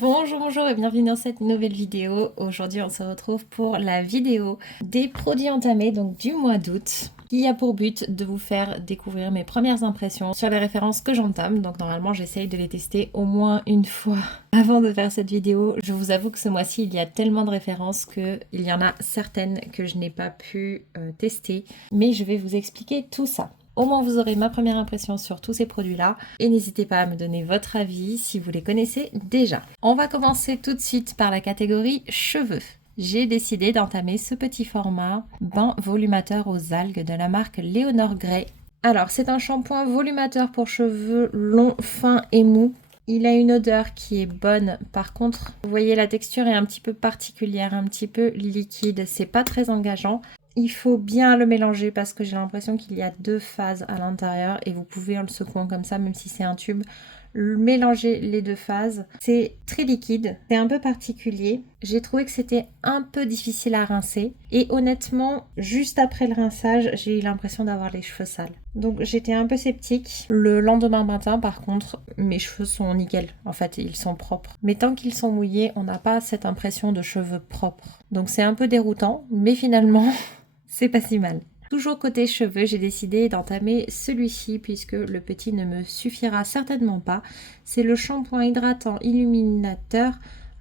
Bonjour et bienvenue dans cette nouvelle vidéo. Aujourd'hui on se retrouve pour la vidéo des produits entamés donc du mois d'août qui a pour but de vous faire découvrir mes premières impressions sur les références que j'entame. Donc normalement j'essaye de les tester au moins une fois avant de faire cette vidéo. Je vous avoue que ce mois-ci il y a tellement de références qu'il y en a certaines que je n'ai pas pu tester, mais je vais vous expliquer tout ça. Au moins vous aurez ma première impression sur tous ces produits-là et n'hésitez pas à me donner votre avis si vous les connaissez déjà. On va commencer tout de suite par la catégorie cheveux. J'ai décidé d'entamer ce petit format bain volumateur aux algues de la marque Leonor Grey. Alors c'est un shampoing volumateur pour cheveux longs, fins et mous. Il a une odeur qui est bonne, par contre, vous voyez la texture est un petit peu particulière, un petit peu liquide, c'est pas très engageant. Il faut bien le mélanger parce que j'ai l'impression qu'il y a deux phases à l'intérieur et vous pouvez en le secouant comme ça, même si c'est un tube, mélanger les deux phases. C'est très liquide, c'est un peu particulier. J'ai trouvé que c'était un peu difficile à rincer et honnêtement, juste après le rinçage, j'ai eu l'impression d'avoir les cheveux sales. Donc j'étais un peu sceptique. Le lendemain matin, par contre, mes cheveux sont nickel. En fait, ils sont propres. Mais tant qu'ils sont mouillés, on n'a pas cette impression de cheveux propres. Donc c'est un peu déroutant, mais finalement... c'est pas si mal. Toujours côté cheveux, j'ai décidé d'entamer celui-ci puisque le petit ne me suffira certainement pas. C'est le shampoing hydratant illuminateur,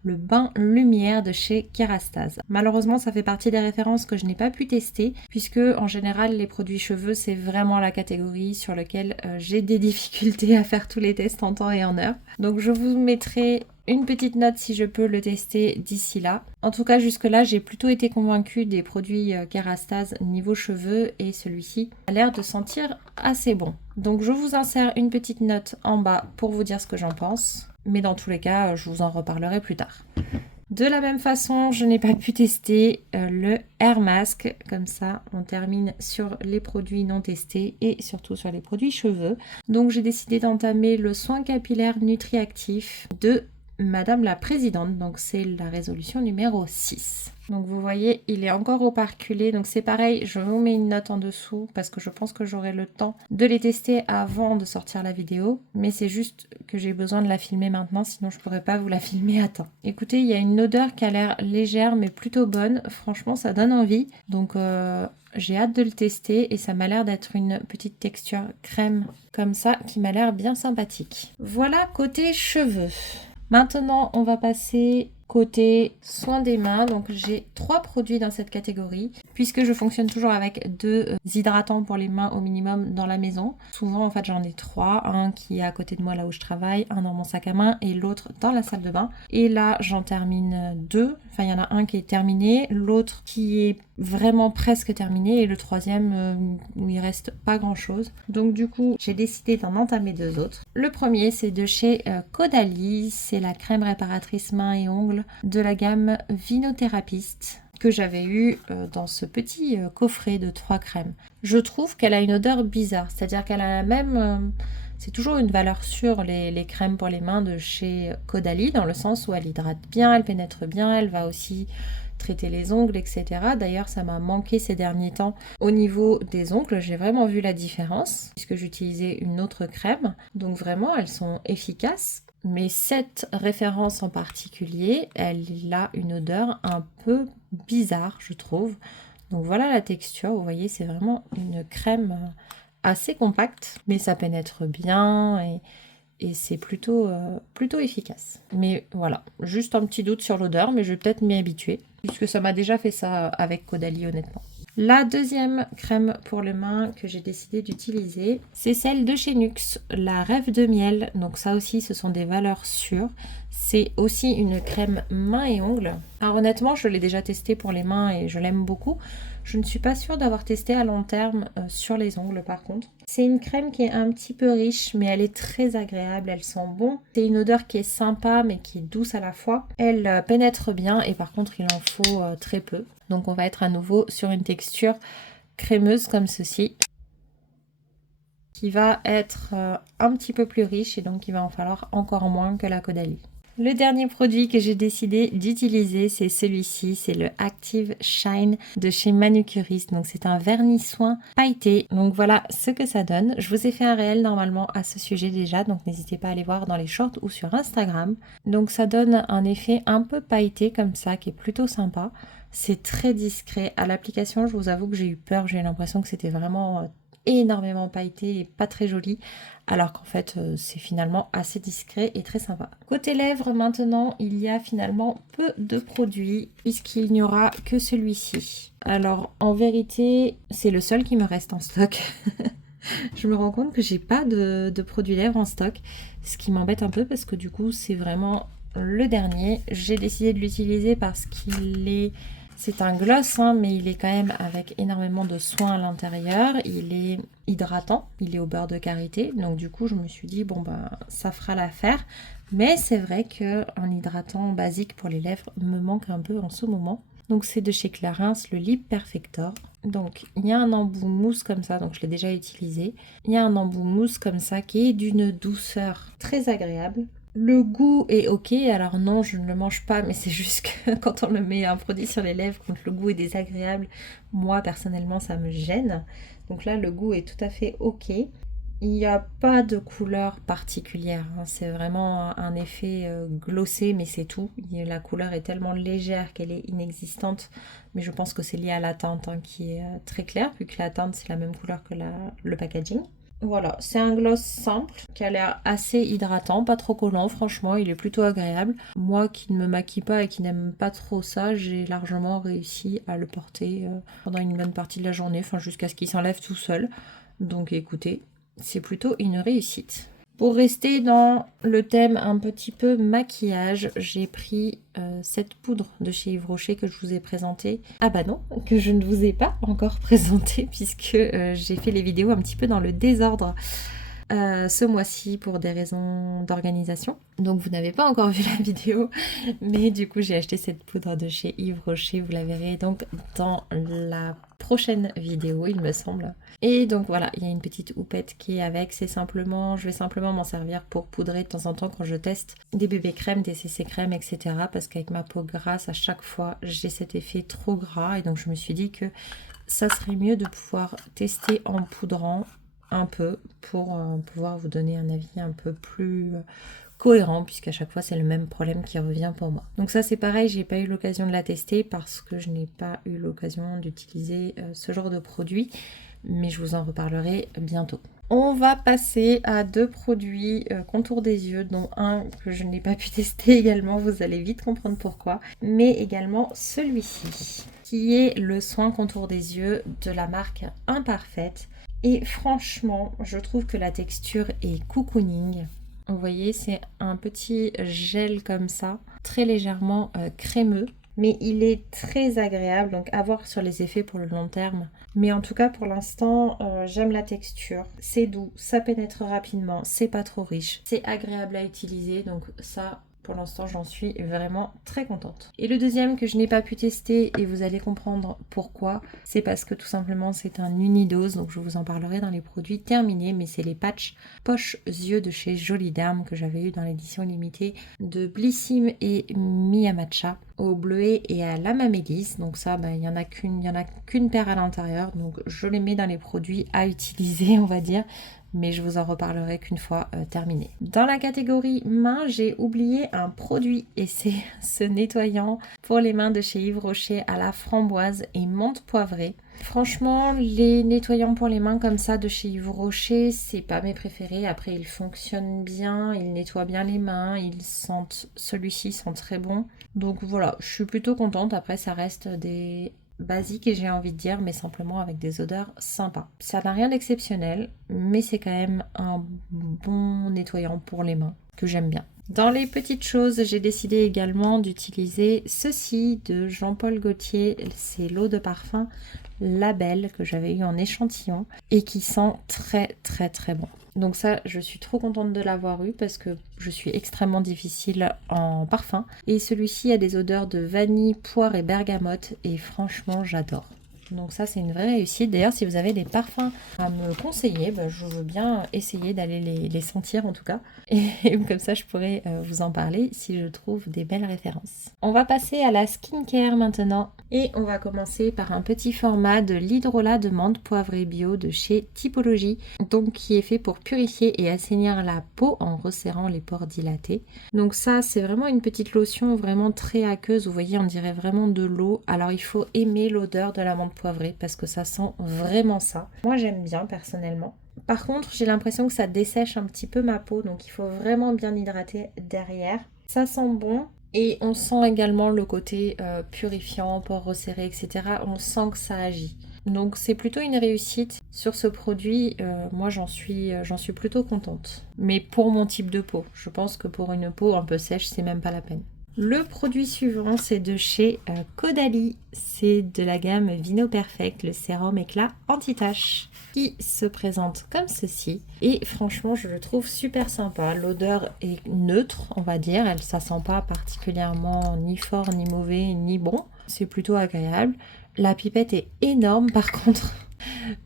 le bain lumière de chez Kerastase. Malheureusement, ça fait partie des références que je n'ai pas pu tester puisque en général, les produits cheveux, c'est vraiment la catégorie sur laquelle j'ai des difficultés à faire tous les tests en temps et en heure. Donc je vous mettrai une petite note si je peux le tester d'ici là. En tout cas, jusque-là, j'ai plutôt été convaincue des produits Kerastase niveau cheveux et celui-ci a l'air de sentir assez bon. Donc je vous insère une petite note en bas pour vous dire ce que j'en pense. Mais dans tous les cas, je vous en reparlerai plus tard. De la même façon, je n'ai pas pu tester le Air Mask. Comme ça, on termine sur les produits non testés et surtout sur les produits cheveux. Donc j'ai décidé d'entamer le soin capillaire Nutriactif de Madame la Présidente, donc c'est la résolution numéro 6. Donc vous voyez, il est encore oparculé, donc c'est pareil, je vous mets une note en dessous parce que je pense que j'aurai le temps de les tester avant de sortir la vidéo, mais c'est juste que j'ai besoin de la filmer maintenant, sinon je pourrais pas vous la filmer à temps. Écoutez, il y a une odeur qui a l'air légère mais plutôt bonne, franchement ça donne envie, donc j'ai hâte de le tester et ça m'a l'air d'être une petite texture crème comme ça qui m'a l'air bien sympathique. Voilà côté cheveux. Maintenant, on va passer côté soins des mains. Donc, j'ai 3 produits dans cette catégorie puisque je fonctionne toujours avec 2 hydratants pour les mains au minimum dans la maison. Souvent, en fait, j'en ai 3. Un qui est à côté de moi là où je travaille, un dans mon sac à main et l'autre dans la salle de bain. Et là, j'en termine 2. Enfin, il y en a un qui est terminé, l'autre qui est vraiment presque terminé et le troisième où il reste pas grand chose. Donc du coup j'ai décidé d'en entamer 2 autres. Le premier c'est de chez Caudalie, c'est la crème réparatrice mains et ongles de la gamme Vinotherapist que j'avais eu dans ce petit coffret de 3 crèmes. Je trouve qu'elle a une odeur bizarre, c'est-à-dire qu'elle a la même... c'est toujours une valeur sûre les crèmes pour les mains de chez Caudalie dans le sens où elle hydrate bien, elle pénètre bien, elle va aussi traiter les ongles, etc. D'ailleurs, ça m'a manqué ces derniers temps. Au niveau des ongles, j'ai vraiment vu la différence puisque j'utilisais une autre crème. Donc vraiment, elles sont efficaces. Mais cette référence en particulier, elle a une odeur un peu bizarre, je trouve. Donc voilà la texture, vous voyez, c'est vraiment une crème assez compacte, mais ça pénètre bien et c'est plutôt efficace. Mais voilà, juste un petit doute sur l'odeur, mais je vais peut-être m'y habituer, puisque ça m'a déjà fait ça avec Caudalie, honnêtement. La deuxième crème pour les mains que j'ai décidé d'utiliser, c'est celle de chez Nuxe, la Rêve de Miel. Donc ça aussi, ce sont des valeurs sûres. C'est aussi une crème mains et ongles. Alors honnêtement, je l'ai déjà testée pour les mains et je l'aime beaucoup. Je ne suis pas sûre d'avoir testé à long terme sur les ongles par contre. C'est une crème qui est un petit peu riche mais elle est très agréable, elle sent bon. C'est une odeur qui est sympa mais qui est douce à la fois. Elle pénètre bien et par contre il en faut très peu. Donc on va être à nouveau sur une texture crémeuse comme ceci qui va être un petit peu plus riche et donc il va en falloir encore moins que la Caudalie. Le dernier produit que j'ai décidé d'utiliser, c'est celui-ci, c'est le Active Shine de chez Manucuriste. Donc c'est un vernis soin pailleté. Donc voilà ce que ça donne. Je vous ai fait un réel normalement à ce sujet déjà, donc n'hésitez pas à aller voir dans les shorts ou sur Instagram. Donc ça donne un effet un peu pailleté comme ça, qui est plutôt sympa. C'est très discret. À l'application, je vous avoue que j'ai eu peur, j'ai eu l'impression que c'était vraiment énormément pailleté et pas très joli, alors qu'en fait c'est finalement assez discret et très sympa. Côté lèvres maintenant, il y a finalement peu de produits puisqu'il n'y aura que celui-ci. Alors en vérité c'est le seul qui me reste en stock. Je me rends compte que j'ai pas de produits lèvres en stock, ce qui m'embête un peu parce que du coup c'est vraiment le dernier. J'ai décidé de l'utiliser parce qu'il est... C'est un gloss, hein, mais il est quand même avec énormément de soins à l'intérieur. Il est hydratant, il est au beurre de karité. Donc du coup, je me suis dit, bon, ben, ça fera l'affaire. Mais c'est vrai qu'un hydratant basique pour les lèvres me manque un peu en ce moment. Donc c'est de chez Clarins, le Lip Perfector. Donc il y a un embout mousse comme ça, donc je l'ai déjà utilisé. Il y a un embout mousse comme ça qui est d'une douceur très agréable. Le goût est ok, alors non, je ne le mange pas, mais c'est juste que quand on le met un produit sur les lèvres, quand le goût est désagréable, moi personnellement ça me gêne. Donc là le goût est tout à fait ok. Il n'y a pas de couleur particulière, hein. C'est vraiment un effet glossé, mais c'est tout. La couleur est tellement légère qu'elle est inexistante, mais je pense que c'est lié à la teinte hein, qui est très claire, vu que la teinte c'est la même couleur que le packaging. Voilà, c'est un gloss simple qui a l'air assez hydratant, pas trop collant, franchement, il est plutôt agréable. Moi qui ne me maquille pas et qui n'aime pas trop ça, j'ai largement réussi à le porter pendant une bonne partie de la journée, enfin jusqu'à ce qu'il s'enlève tout seul. Donc écoutez, c'est plutôt une réussite. Pour rester dans le thème un petit peu maquillage, j'ai pris cette poudre de chez Yves Rocher que je vous ai présentée. Ah bah non, que je ne vous ai pas encore présentée puisque j'ai fait les vidéos un petit peu dans le désordre ce mois-ci pour des raisons d'organisation. Donc vous n'avez pas encore vu la vidéo, mais du coup j'ai acheté cette poudre de chez Yves Rocher, vous la verrez donc dans la prochaine vidéo il me semble. Et donc voilà, il y a une petite houppette qui est avec, je vais simplement m'en servir pour poudrer de temps en temps quand je teste des bébés crèmes, des CC crèmes, etc. Parce qu'avec ma peau grasse, à chaque fois j'ai cet effet trop gras et donc je me suis dit que ça serait mieux de pouvoir tester en poudrant un peu pour pouvoir vous donner un avis un peu plus cohérent puisqu'à chaque fois c'est le même problème qui revient pour moi. Donc ça c'est pareil, j'ai pas eu l'occasion de la tester parce que je n'ai pas eu l'occasion d'utiliser ce genre de produit, mais je vous en reparlerai bientôt. On va passer à deux produits contour des yeux, dont un que je n'ai pas pu tester également, vous allez vite comprendre pourquoi, mais également celui-ci qui est le soin contour des yeux de la marque Imparfaite. Et franchement, je trouve que la texture est cocooning. Vous voyez, c'est un petit gel comme ça, très légèrement crémeux. Mais il est très agréable, donc à voir sur les effets pour le long terme. Mais en tout cas, pour l'instant, j'aime la texture. C'est doux, ça pénètre rapidement, c'est pas trop riche. C'est agréable à utiliser, donc ça... Pour l'instant, j'en suis vraiment très contente. Et le deuxième que je n'ai pas pu tester, et vous allez comprendre pourquoi, c'est parce que tout simplement c'est un unidose, donc je vous en parlerai dans les produits terminés, mais c'est les patchs poche yeux de chez Jolie Derme que j'avais eu dans l'édition limitée de Blissim et Mia Matcha au bleuet et à la mamélise. Donc ça, il y en a qu'une paire à l'intérieur, donc je les mets dans les produits à utiliser, on va dire. Mais je vous en reparlerai qu'une fois terminé. Dans la catégorie mains, j'ai oublié un produit et c'est ce nettoyant pour les mains de chez Yves Rocher à la framboise et menthe poivrée. Franchement, les nettoyants pour les mains comme ça de chez Yves Rocher, c'est pas mes préférés. Après, ils fonctionnent bien, ils nettoient bien les mains, celui-ci sent très bon. Donc voilà, je suis plutôt contente. Après, ça reste des... basique et j'ai envie de dire, mais simplement avec des odeurs sympas. Ça n'a rien d'exceptionnel, mais c'est quand même un bon nettoyant pour les mains que j'aime bien. Dans les petites choses, j'ai décidé également d'utiliser ceci de Jean-Paul Gaultier. C'est l'eau de parfum Label que j'avais eu en échantillon et qui sent très très très bon. Donc ça, je suis trop contente de l'avoir eu parce que je suis extrêmement difficile en parfum. Et celui-ci a des odeurs de vanille, poire et bergamote et franchement, j'adore. Donc ça, c'est une vraie réussite. D'ailleurs, si vous avez des parfums à me conseiller, je veux bien essayer d'aller les sentir en tout cas. Et comme ça, je pourrais vous en parler si je trouve des belles références. On va passer à la skincare maintenant. Et on va commencer par un petit format de l'hydrolat de menthe poivrée bio de chez Typologie. Donc qui est fait pour purifier et assainir la peau en resserrant les pores dilatés. Donc ça, c'est vraiment une petite lotion vraiment très aqueuse. Vous voyez, on dirait vraiment de l'eau. Alors il faut aimer l'odeur de la menthe poivrée parce que ça sent vraiment ça. Moi, j'aime bien personnellement. Par contre, j'ai l'impression que ça dessèche un petit peu ma peau, donc il faut vraiment bien hydrater derrière. Ça sent bon et on sent également le côté purifiant, pores resserrés, etc. On sent que ça agit. Donc c'est plutôt une réussite sur ce produit. Moi, j'en suis plutôt contente. Mais pour mon type de peau, je pense que pour une peau un peu sèche, c'est même pas la peine. Le produit suivant, c'est de chez Caudalie. C'est de la gamme Vino Perfect, le sérum éclat anti-tache, qui se présente comme ceci. Et franchement, je le trouve super sympa. L'odeur est neutre, on va dire. Ça sent pas particulièrement ni fort, ni mauvais, ni bon. C'est plutôt agréable. La pipette est énorme par contre.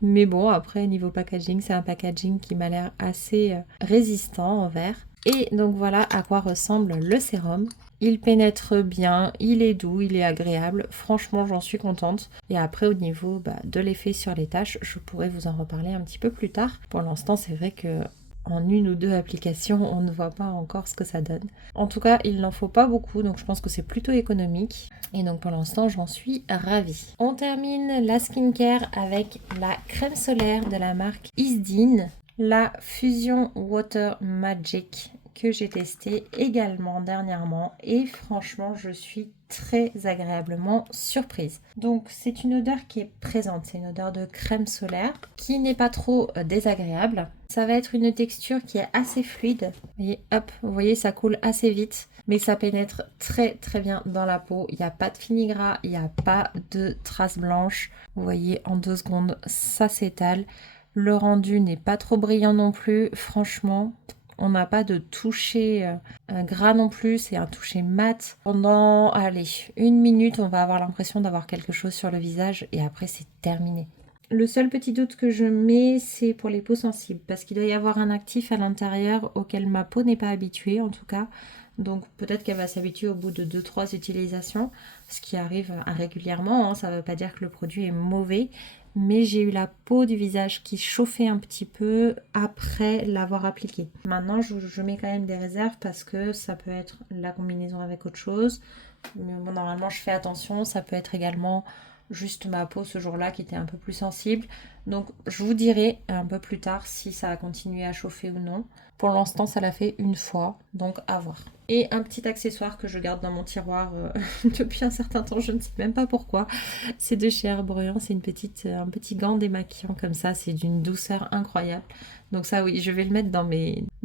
Mais bon, après, niveau packaging, c'est un packaging qui m'a l'air assez résistant en verre. Et donc voilà à quoi ressemble le sérum. Il pénètre bien, il est doux, il est agréable. Franchement, j'en suis contente. Et après, au niveau de l'effet sur les taches, je pourrais vous en reparler un petit peu plus tard. Pour l'instant, c'est vrai que en une ou deux applications, on ne voit pas encore ce que ça donne. En tout cas, il n'en faut pas beaucoup, donc je pense que c'est plutôt économique. Et donc pour l'instant, j'en suis ravie. On termine la skincare avec la crème solaire de la marque Isdin, la Fusion Water Magic que j'ai testé également dernièrement et franchement je suis très agréablement surprise. Donc c'est une odeur qui est présente, c'est une odeur de crème solaire qui n'est pas trop désagréable. Ça va être une texture qui est assez fluide. Et hop, vous voyez ça coule assez vite mais ça pénètre très très bien dans la peau. Il n'y a pas de fini-gras, il n'y a pas de traces blanches. Vous voyez en 2 secondes ça s'étale. Le rendu n'est pas trop brillant non plus, franchement. On n'a pas de toucher gras non plus, c'est un toucher mat. Pendant, allez, 1 minute, on va avoir l'impression d'avoir quelque chose sur le visage et après c'est terminé. Le seul petit doute que je mets, c'est pour les peaux sensibles parce qu'il doit y avoir un actif à l'intérieur auquel ma peau n'est pas habituée en tout cas. Donc peut-être qu'elle va s'habituer au bout de 2-3 utilisations, ce qui arrive régulièrement, hein. Ça ne veut pas dire que le produit est mauvais, mais j'ai eu la peau du visage qui chauffait un petit peu après l'avoir appliqué. Maintenant, je mets quand même des réserves parce que ça peut être la combinaison avec autre chose. Mais bon, normalement, je fais attention. Ça peut être également juste ma peau ce jour-là qui était un peu plus sensible. Donc, je vous dirai un peu plus tard si ça a continué à chauffer ou non. Pour l'instant, ça l'a fait une fois, donc à voir. Et un petit accessoire que je garde dans mon tiroir depuis un certain temps, je ne sais même pas pourquoi. C'est de chez Herborian, c'est un petit gant démaquillant comme ça, c'est d'une douceur incroyable. Donc ça oui, je vais le mettre dans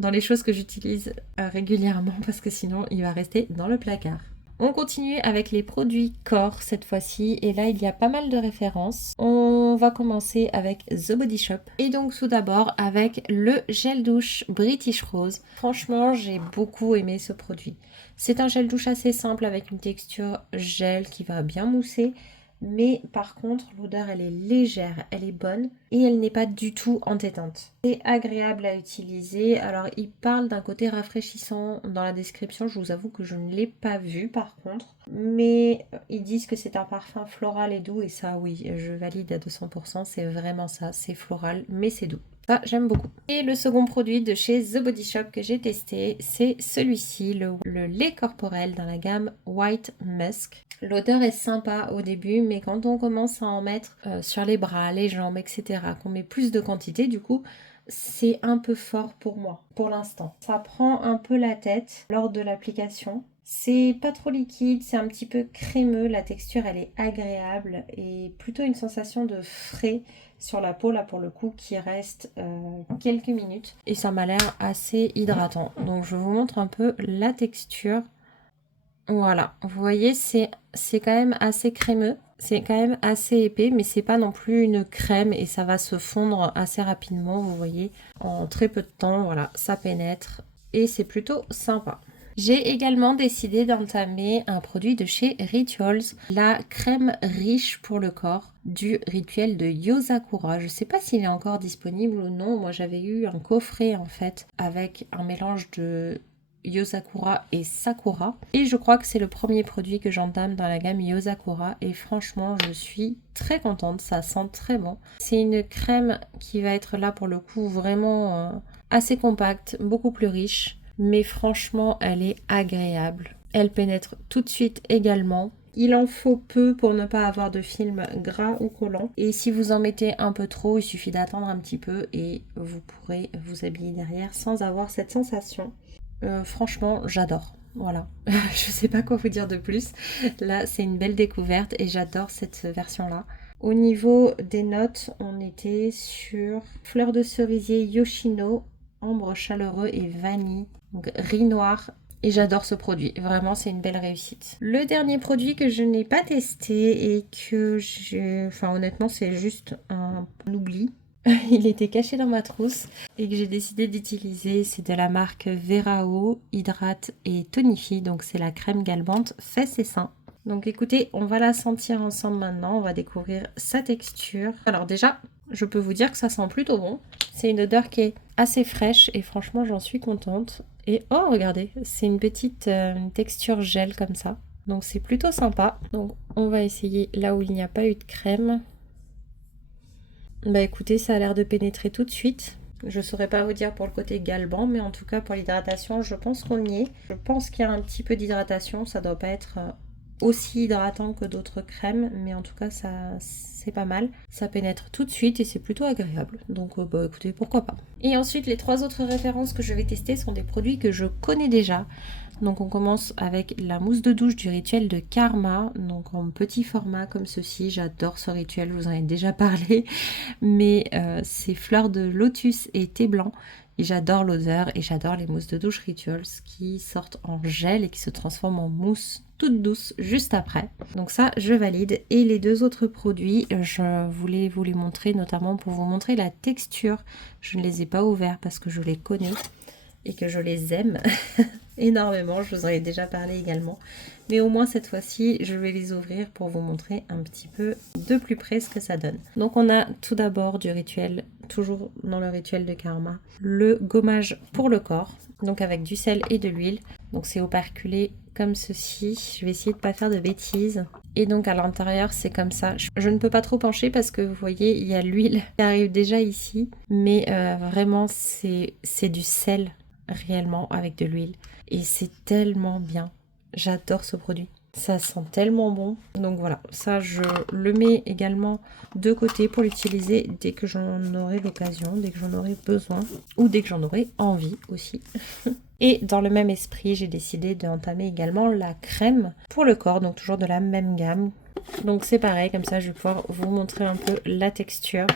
les choses que j'utilise régulièrement parce que sinon il va rester dans le placard. On continue avec les produits corps cette fois-ci et là il y a pas mal de références. On va commencer avec The Body Shop et donc tout d'abord avec le gel douche British Rose. Franchement j'ai beaucoup aimé ce produit. C'est un gel douche assez simple avec une texture gel qui va bien mousser. Mais par contre, l'odeur, elle est légère, elle est bonne et elle n'est pas du tout entêtante. C'est agréable à utiliser. Alors, il parle d'un côté rafraîchissant dans la description. Je vous avoue que je ne l'ai pas vu par contre. Mais ils disent que c'est un parfum floral et doux. Et ça, oui, je valide à 200%. C'est vraiment ça. C'est floral, mais c'est doux. Ça, j'aime beaucoup. Et le second produit de chez The Body Shop que j'ai testé, c'est celui-ci, le lait corporel dans la gamme White Musk. L'odeur est sympa au début, mais quand on commence à en mettre sur les bras, les jambes, etc., qu'on met plus de quantité, du coup, c'est un peu fort pour moi, pour l'instant. Ça prend un peu la tête lors de l'application. C'est pas trop liquide, c'est un petit peu crémeux, la texture elle est agréable et plutôt une sensation de frais sur la peau là pour le coup qui reste quelques minutes et ça m'a l'air assez hydratant. Donc je vous montre un peu la texture. Voilà, vous voyez c'est quand même assez crémeux, c'est quand même assez épais mais c'est pas non plus une crème et ça va se fondre assez rapidement, vous voyez, en très peu de temps, voilà, ça pénètre et c'est plutôt sympa. J'ai également décidé d'entamer un produit de chez Rituals, la crème riche pour le corps du rituel de Yosakura. Je ne sais pas s'il est encore disponible ou non. Moi j'avais eu un coffret en fait avec un mélange de Yosakura et Sakura. Et je crois que c'est le premier produit que j'entame dans la gamme Yosakura. Et franchement, je suis très contente. Ça sent très bon. C'est une crème qui va être là pour le coup vraiment assez compacte, beaucoup plus riche. Mais franchement, elle est agréable. Elle pénètre tout de suite également. Il en faut peu pour ne pas avoir de film gras ou collant. Et si vous en mettez un peu trop, il suffit d'attendre un petit peu et vous pourrez vous habiller derrière sans avoir cette sensation. Franchement, j'adore. Voilà, je sais pas quoi vous dire de plus. Là, c'est une belle découverte et j'adore cette version-là. Au niveau des notes, on était sur fleur de cerisier Yoshino, ambre chaleureux et vanille. Donc riz noir. Et j'adore ce produit. Vraiment, c'est une belle réussite. Le dernier produit que je n'ai pas testé et que j'ai... Enfin, honnêtement, c'est juste un oubli. Il était caché dans ma trousse et que j'ai décidé d'utiliser. C'est de la marque Verao, hydrate et tonifie. Donc c'est la crème galbante fesses et seins. Donc écoutez, on va la sentir ensemble maintenant. On va découvrir sa texture. Alors déjà, je peux vous dire que ça sent plutôt bon. C'est une odeur qui est assez fraîche et franchement j'en suis contente. Et oh regardez, c'est une petite texture gel comme ça. Donc c'est plutôt sympa. Donc on va essayer là où il n'y a pas eu de crème. Bah écoutez, ça a l'air de pénétrer tout de suite. Je saurais pas vous dire pour le côté galbant, mais en tout cas pour l'hydratation, je pense qu'on y est. Je pense qu'il y a un petit peu d'hydratation, ça doit pas être aussi hydratant que d'autres crèmes, mais en tout cas ça c'est pas mal. Ça pénètre tout de suite et c'est plutôt agréable. Donc bah écoutez, pourquoi pas. Et ensuite, les 3 autres références que je vais tester sont des produits que je connais déjà. Donc on commence avec la mousse de douche du rituel de Karma, donc en petit format comme ceci. J'adore ce rituel, je vous en ai déjà parlé, mais c'est fleurs de lotus et thé blanc. Et j'adore l'odeur et j'adore les mousses de douche Rituals qui sortent en gel et qui se transforment en mousse toute douce juste après. Donc ça, je valide. Et les 2 autres produits, je voulais vous les montrer, notamment pour vous montrer la texture. Je ne les ai pas ouverts parce que je les connais et que je les aime énormément. Je vous en ai déjà parlé également. Mais au moins cette fois-ci, je vais les ouvrir pour vous montrer un petit peu de plus près ce que ça donne. Donc on a tout d'abord du rituel, toujours dans le rituel de Karma, le gommage pour le corps, donc avec du sel et de l'huile. Donc c'est operculé comme ceci. Je vais essayer de ne pas faire de bêtises. Et donc à l'intérieur c'est comme ça. Je ne peux pas trop pencher parce que vous voyez, il y a l'huile qui arrive déjà ici. Mais vraiment c'est du sel réellement avec de l'huile. Et c'est tellement bien. J'adore ce produit. Ça sent tellement bon. Donc voilà, ça je le mets également de côté pour l'utiliser dès que j'en aurai l'occasion, dès que j'en aurai besoin ou dès que j'en aurai envie aussi. Et dans le même esprit, j'ai décidé d'entamer également la crème pour le corps, donc toujours de la même gamme. Donc c'est pareil, comme ça je vais pouvoir vous montrer un peu la texture.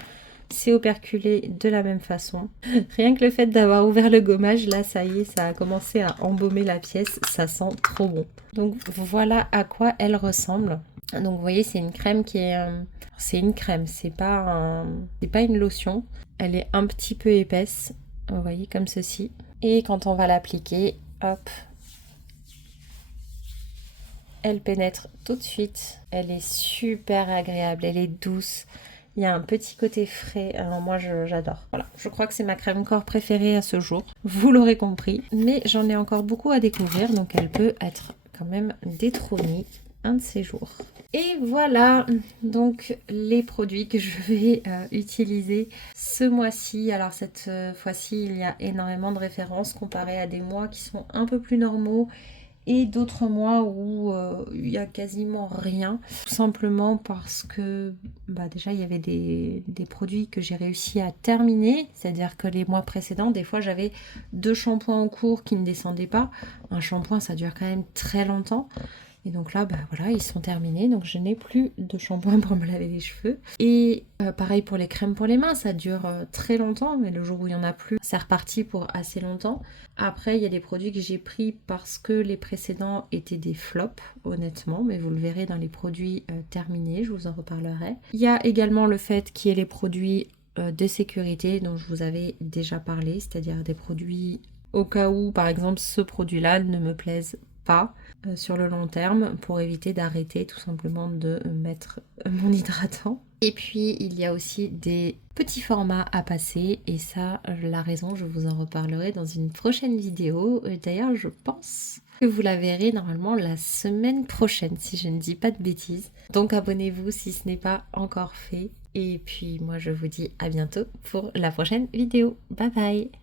C'est operculé de la même façon. Rien que le fait d'avoir ouvert le gommage, là ça y est, ça a commencé à embaumer la pièce. Ça sent trop bon. Donc voilà à quoi elle ressemble. Donc vous voyez, c'est une crème qui est... c'est une crème, c'est pas une lotion. Elle est un petit peu épaisse. Vous voyez, comme ceci. Et quand on va l'appliquer, hop, elle pénètre tout de suite. Elle est super agréable, elle est douce. Il y a un petit côté frais, alors moi j'adore. Voilà, je crois que c'est ma crème corps préférée à ce jour, vous l'aurez compris. Mais j'en ai encore beaucoup à découvrir, donc elle peut être quand même détrônée un de ces jours. Et voilà donc les produits que je vais utiliser ce mois-ci. Alors cette fois-ci, il y a énormément de références comparées à des mois qui sont un peu plus normaux. Et d'autres mois où il n'y a quasiment rien, tout simplement parce que déjà il y avait des produits que j'ai réussi à terminer, c'est-à-dire que les mois précédents, des fois j'avais 2 shampoings en cours qui ne descendaient pas. Un shampoing ça dure quand même très longtemps. Et donc là, voilà, ils sont terminés. Donc je n'ai plus de shampoing pour me laver les cheveux. Et pareil pour les crèmes pour les mains, ça dure très longtemps. Mais le jour où il n'y en a plus, c'est reparti pour assez longtemps. Après, il y a des produits que j'ai pris parce que les précédents étaient des flops, honnêtement. Mais vous le verrez dans les produits terminés, je vous en reparlerai. Il y a également le fait qu'il y ait les produits de sécurité dont je vous avais déjà parlé. C'est-à-dire des produits au cas où par exemple ce produit-là ne me plaise pas sur le long terme, pour éviter d'arrêter tout simplement de mettre mon hydratant. Et puis il y a aussi des petits formats à passer, et ça, la raison, je vous en reparlerai dans une prochaine vidéo. D'ailleurs, je pense que vous la verrez normalement la semaine prochaine, si je ne dis pas de bêtises. Donc abonnez-vous si ce n'est pas encore fait. Et puis moi je vous dis à bientôt pour la prochaine vidéo. Bye bye!